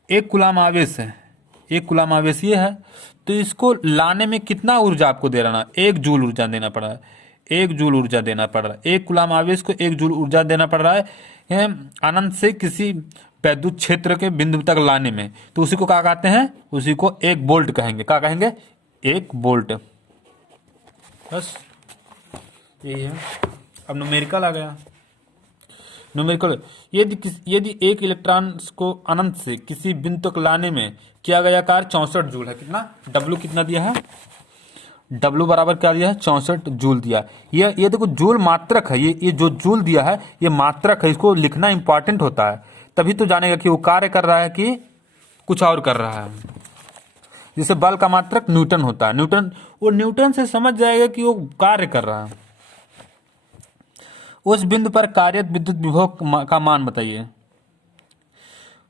एक कुलाम आवेश है, 1 कूलम आवेश ये है, तो इसको लाने में कितना ऊर्जा आपको दे रहा है? 1 जूल ऊर्जा देना पड़ रहा है, 1 जूल ऊर्जा देना पड़ रहा है। 1 कूलम आवेश को 1 जूल ऊर्जा देना पड़ रहा है अनंत से किसी वैद्युत क्षेत्र के बिंदु तक लाने में। तो उसी को क्या कहते हैं? उसी को 1 वोल्ट कहेंगे। क्या कहेंगे? 1 वोल्ट। बस यही है। अब न्यूमेरिकल आ गया। न्यूमेरिकल, यदि एक इलेक्ट्रॉन को अनंत से किसी बिंदु तक लाने में किया गया कार्य 64 जूल है। कितना? W कितना दिया है? W बराबर क्या दिया है? 64 जूल दिया। ये देखो जूल मात्रक है, ये जो जूल दिया है ये मात्रक है, इसको लिखना इंपॉर्टेंट होता है, तभी तो जानेगा कि वो कार्य कर रहा है कि कुछ और कर रहा है। जैसे बल का मात्रक न्यूटन होता है, न्यूटन से समझ जाएगा कि वो कार्य कर रहा है। उस बिंदु पर कार्यरत विद्युत विभव का मान बताइए।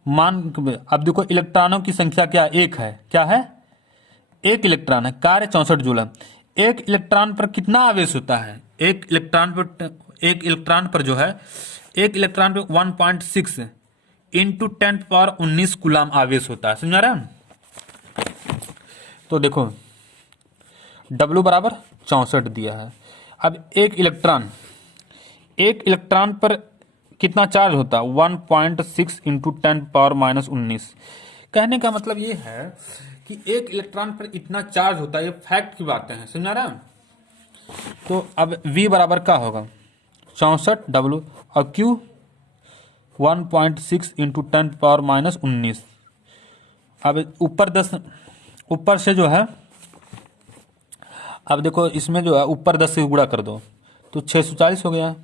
मान, अब देखो इलेक्ट्रॉनों की संख्या क्या? 1 है। क्या है? 1 इलेक्ट्रॉन है, कार्य 64 जूल है। 1 इलेक्ट्रॉन पर कितना आवेश होता है? एक इलेक्ट्रॉन पर जो है, 1 इलेक्ट्रॉन पर 1.6 इंटू 10⁻19 कूलम आवेश होता है। समझा रहे हैं? तो देखो W बराबर 64 दिया है। अब एक इलेक्ट्रॉन पर कितना चार्ज होता है? 1.6 इंटू 10⁻19। कहने का मतलब ये है कि एक इलेक्ट्रॉन पर इतना चार्ज होता है, ये फैक्ट की बातें हैं। समझा रहा है? तो अब V बराबर क्या होगा? 64 W और Q 1.6 इंटू 10⁻19। अब ऊपर से जो है, अब देखो इसमें जो है ऊपर 10 से गुणा कर दो तो 640 हो गया।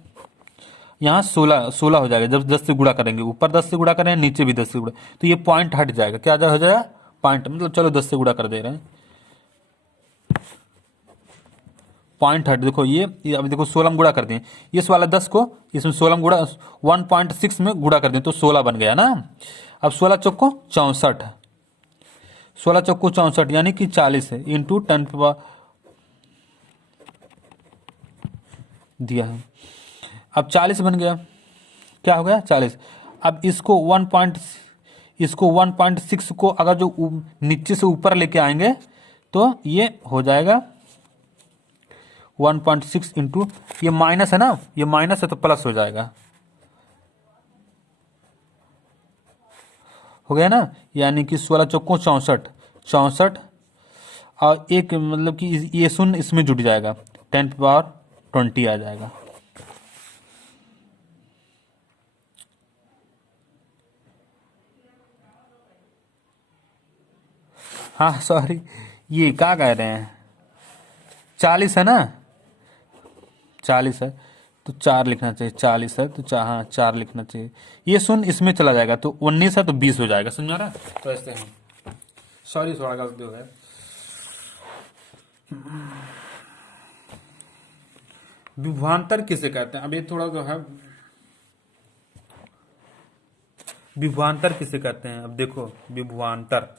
यहाँ 16 हो जाएगा जब 10 से गुणा करेंगे। ऊपर 10 से गुणा करेंगे, नीचे भी 10 से गुणा, तो ये पॉइंट हट जाएगा। क्या हो जाएगा? पॉइंट, मतलब चलो 10 से गुणा कर दे रहे हैं, पॉइंट हट। देखो ये अब देखो 16 में गुणा कर दें, इस वाला 10 को इसमें 16 में गुणा 1.6 में गुणा कर दें तो 16 बन गया ना। अब 16 चौको 64, 16 चौको 64 यानी कि 40 है, इंटू 10 दिया है। अब 40 बन गया। क्या हो गया? 40। अब इसको 1.6 को अगर जो नीचे से ऊपर लेके आएंगे तो ये हो जाएगा 1.6 इंटू, ये माइनस है ना, ये माइनस है तो प्लस हो जाएगा। हो गया ना, यानी कि 16 चौको 64 और एक मतलब कि ये शून्य इसमें जुट जाएगा, 10⁻20 आ जाएगा। हाँ सॉरी, ये क्या कह रहे हैं? 40 है ना, 40 है तो 4 लिखना चाहिए। 40 है तो हाँ 4 लिखना चाहिए। ये शून्य इसमें चला जाएगा तो 19 है तो 20 हो जाएगा। समझा रहा? तो ऐसे हैं। सॉरी थोड़ा गलती हो गया। विभवांतर किसे कहते हैं? अब ये थोड़ा जो है, विभवांतर किसे कहते हैं? अब देखो विभवांतर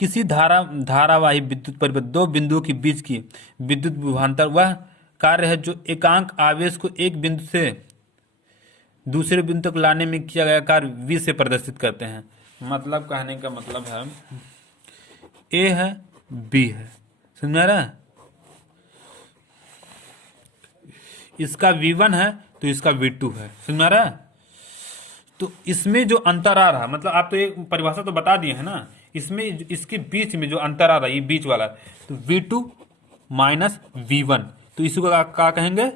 किसी धारावाही विद्युत परिपथ दो बिंदुओं के बीच की विद्युत विभवांतर वह कार्य है जो एकांक आवेश को एक बिंदु से दूसरे बिंदु तक लाने में किया गया कार्य V से प्रदर्शित करते हैं। मतलब कहने का मतलब है A है B है। समझ रहा है? इसका V1 है तो इसका V2 है। समझ रहा है? तो इसमें जो अंतर आ रहा, मतलब आप तो एक परिभाषा तो बता दिए है ना, इसमें इसके बीच में जो अंतर आ रहा है ये बीच वाला, तो V2 माइनस V1, तो इसी को क्या कहेंगे?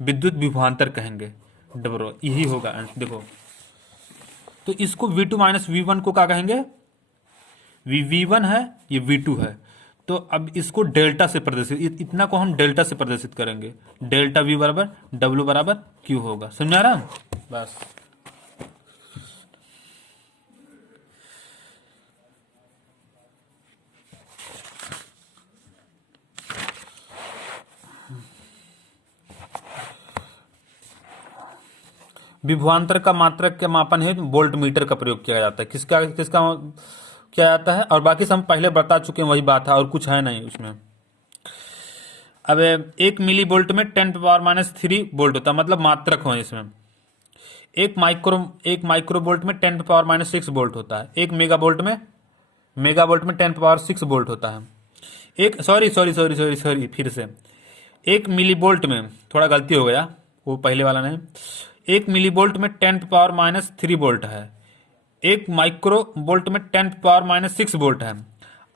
विद्युत विभवांतर कहेंगे। डबरो यही होगा। देखो तो इसको V2 माइनस V1 को क्या कहेंगे? V1 है, ये V2 है। तो अब इसको डेल्टा से प्रदर्शित, इतना को हम डेल्टा से प्रदर्शित करेंगे। डेल्टा V बराबर W बराबर Q होगा। समझा रहा? बस विभवांतर का मात्रक के मापन है वोल्ट मीटर का प्रयोग किया जाता है। किसका किया जाता है? और बाकी सब हम पहले बता चुके हैं, वही बात है और कुछ है नहीं उसमें। अब 1 मिली वोल्ट में 10⁻³ वोल्ट होता है, मतलब मात्रक हो इसमें। एक माइक्रो वोल्ट में 10⁻⁻6 वोल्ट होता है। एक मेगा वोल्ट में 10⁻6 वोल्ट होता है। एक सॉरी फिर से, एक मिली वोल्ट में, थोड़ा गलती हो गया, वो पहले वाला नहीं, एक मिली वोल्ट में 10⁻³ वोल्ट है। एक माइक्रो वोल्ट में 10⁻6 वोल्ट है।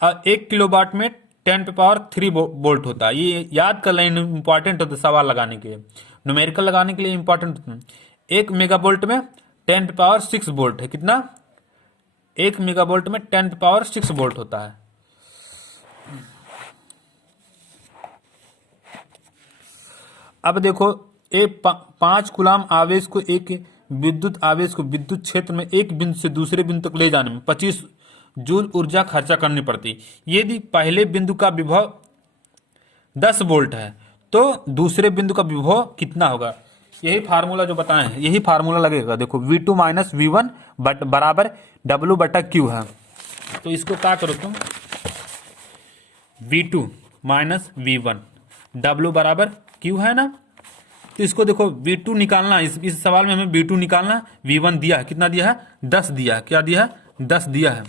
और एक किलोवाट में 10⁻³ वोल्ट होता है। ये याद कर लें, इंपॉर्टेंट होता है सवाल लगाने के लिए, न्यूमेरिकल लगाने के लिए इंपॉर्टेंट होता है। एक मेगा वोल्ट में 10⁻6 वोल्ट है। कितना? एक मेगा वोल्ट में 10⁻6 वोल्ट होता है। अब देखो, एक 5 कूलाम आवेश को, एक विद्युत आवेश को विद्युत क्षेत्र में एक बिंदु से दूसरे बिंदु तक ले जाने में 25 जूल ऊर्जा खर्चा करनी पड़ती। यदि पहले बिंदु का विभव 10 वोल्ट है तो दूसरे बिंदु का विभव कितना होगा? यही फार्मूला जो बताए हैं, यही फार्मूला लगेगा। देखो V2 - V1 बराबर W/Q है। तो इसको क्या करो तुम, V2 - V1 W बराबर Q है ना। तो इसको देखो, V2 निकालना, इस सवाल में हमें V2 निकालना। V1 दिया है, कितना दिया है? 10 दिया है। क्या दिया है? 10 दिया है।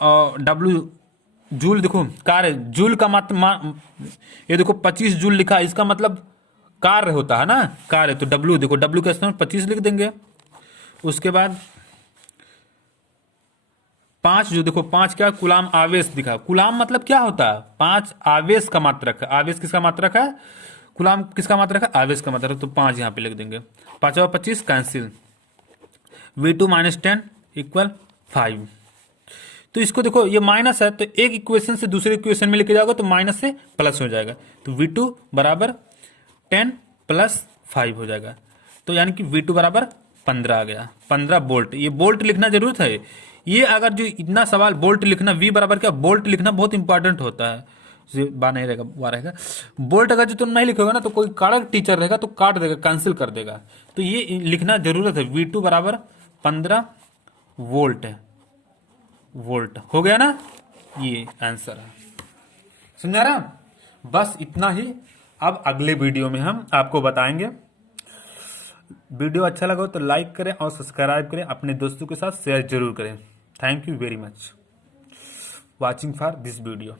और W जूल, देखो कार्य, जूल का मात्रा, ये देखो 25 जूल लिखा है, इसका मतलब कार्य होता है ना, कार्य। तो W देखो, W का इस्तेमाल 25 लिख देंगे। उसके बाद 5, जो देखो 5 क्या, कूलाम आवेश दिखा। कूलाम मतलब क्या होता है? 5 आवेश का मात्रक है। आवेश किसका मात्रक है? कूलाम किसका मात्रक है? आवेश का मात्रक। तो 5 यहाँ पे लिख देंगे। 5 और 25 कैंसिल। V2 - 10 = 5। तो इसको देखो, ये माइनस है, तो एक इक्वेशन से दूसरे इक्वेशन में लेके जाओगे तो माइनस से प्लस हो जाएगा। तो V2 बराबर 10 + 5 हो जाएगा। तो यानी कि V2 बराबर 15 आ गया। 15 वोल्ट। ये वोल्ट लिखना जरूरत है। ये अगर जो इतना सवाल वोल्ट लिखना, V बराबर क्या, वोल्ट लिखना बहुत इंपॉर्टेंट होता है। बार नहीं रहेगा, वह रहेगा वोल्ट। अगर जो तुम नहीं लिखोगे ना तो कोई कारक टीचर रहेगा तो काट देगा, कैंसिल कर देगा। तो ये लिखना जरूरत है। V2 बराबर 15 वोल्ट है। वोल्ट हो गया ना, ये आंसर है। समझा रहा? बस इतना ही। अब अगले वीडियो में हम आपको बताएंगे। वीडियो अच्छा लगा हो तो लाइक करें और सब्सक्राइब करें, अपने दोस्तों के साथ शेयर जरूर करें। Thank you very much watching for this video.